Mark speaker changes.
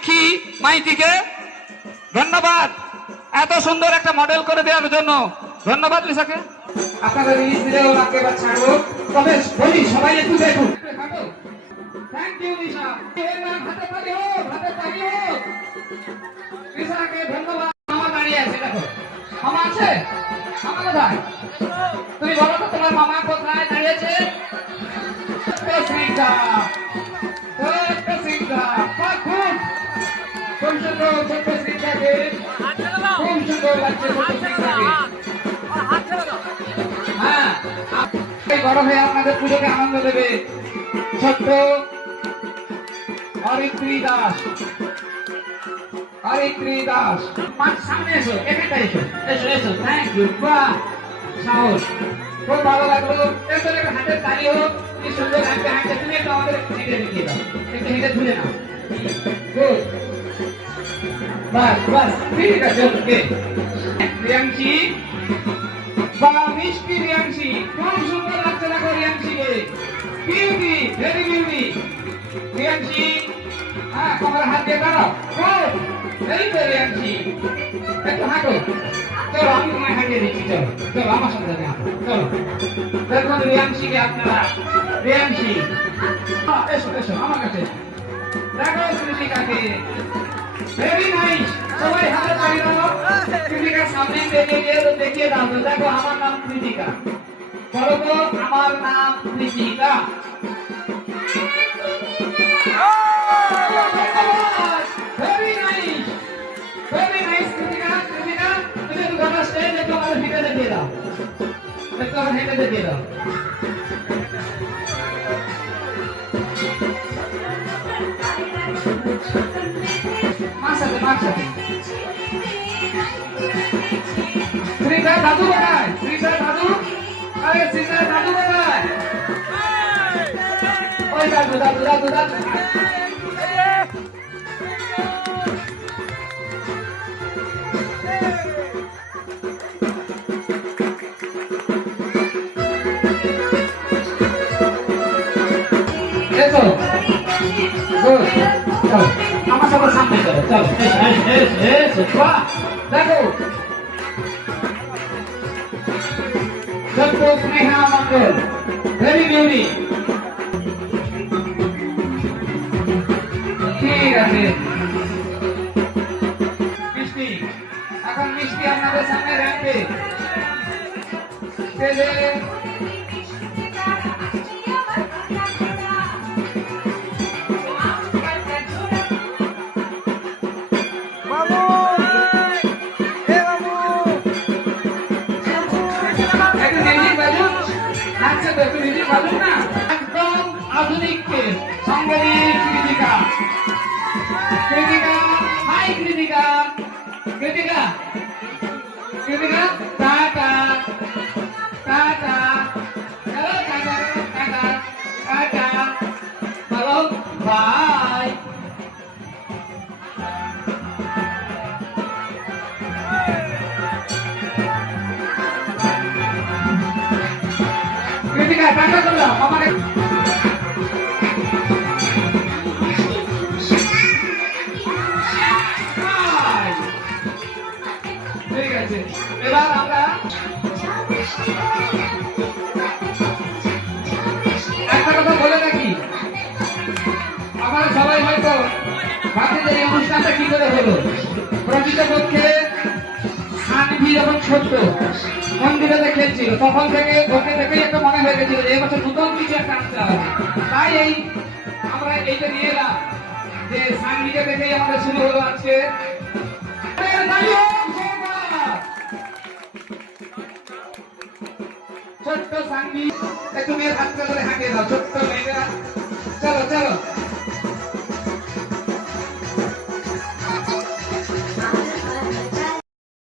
Speaker 1: মীনাক্ষী মাইতিকে? ধন্যবাদ। এত সুন্দর একটা মডেল করে দেওয়ার জন্য। ধন্যবাদ লিসাকে।
Speaker 2: আপনাদের রিলিজ ছাড়বো। তবে বলি, সবাই একটু থ্যাংক ইউ নিশা হাতে হাতে নিশাকে ধন্যবাদ। দাঁড়িয়ে আছে, দেখো। মামা আছে? মামা কোথায়? তুমি বলো তো, তোমার মামা কোথায় দাঁড়িয়েছে? হ্যাঁ বড় হয়ে আপনাদের পুজোকে আনন্দ দেবে ছোট্ট হরিত্রী দাস হরিত্রী দাস পাঁচ সামনে এসো এখানটা এসো এসো এসো থ্যাংক ইউ বাহ সাহস খুব ভালো লাগল এরপরে একটা হাতের তালি হোক কি সুন্দর হাঁটতে হাঁটতে তুমি একটু আমাদের হেঁটে দেখিয়ে দাও একটু হেঁটে তুলে নাও গুড বাস বাস ঠিক আছে ওকে। প্রিয়াংশী বা মিষ্টি রিয়াংশি খুব সুন্দর লাগছে দেখো রিয়াংশিকে বিউটি ভেরি বিউটি রিয়াংশি হ্যাঁ তোমার হাত দিয়ে দাঁড়াও গুড এই তো রিয়াংশি একটু হাঁটো। চলো আমি তোমায় হাঁটিয়ে দিচ্ছি চলো। চলো আমার যাবে হাঁটো। চলো। দেখুন রিয়াংশিকে আপনারা। রিয়াংশি আহ, এসো এসো আমার কাছে। দেখো কৃষিকাকে ভেরি নাইস সবাই হাতে তালি দাও কৃতিকার সামনে গিয়ে দেখিয়ে দাও দেখো, আমার নাম কৃতিকা। বলো তো, আমার নাম কৃতিকা? ভেরি নাইস সাথে শ্রীধর দাদু কোথায় শ্রীধর দাদু। আরে শ্রীধর দাদু কোথায় ওই দাদু দাদু দাদু দাদু। এসো। গুড আমার সবার সামনে চলো চলো দেখো। ছোট্ট স্নেহা মন্ডল ভেরি ঠিক আছে। মিষ্টি, এখন মিষ্টি আপনাদের সামনে রাখবে। Kritika, kritika, kritika, kritika, kritika, kritika, kritika, kritika, kritika, kritika, kritika, kritika, kritika, kritika, একটা কথা বলে রাখি। আমরা সবাই হয়তো এই অনুষ্ঠানটা কি করে হলো? প্রকৃতপক্ষে খেলছিল, তখন থেকে ওকে দেখেই একটা মনে হয়ে গেছিল যে এবছর নতুন কিছু একটা আনতে হবে। তাই এই আমরা এইটা নিয়ে এলাম যে সানভিকে দেখেই আমাদের শুরু হলো আজকে। ছোট্ট সানভি তুমি হাতটা ধরে হাঁটিয়ে দাও ছোট্ট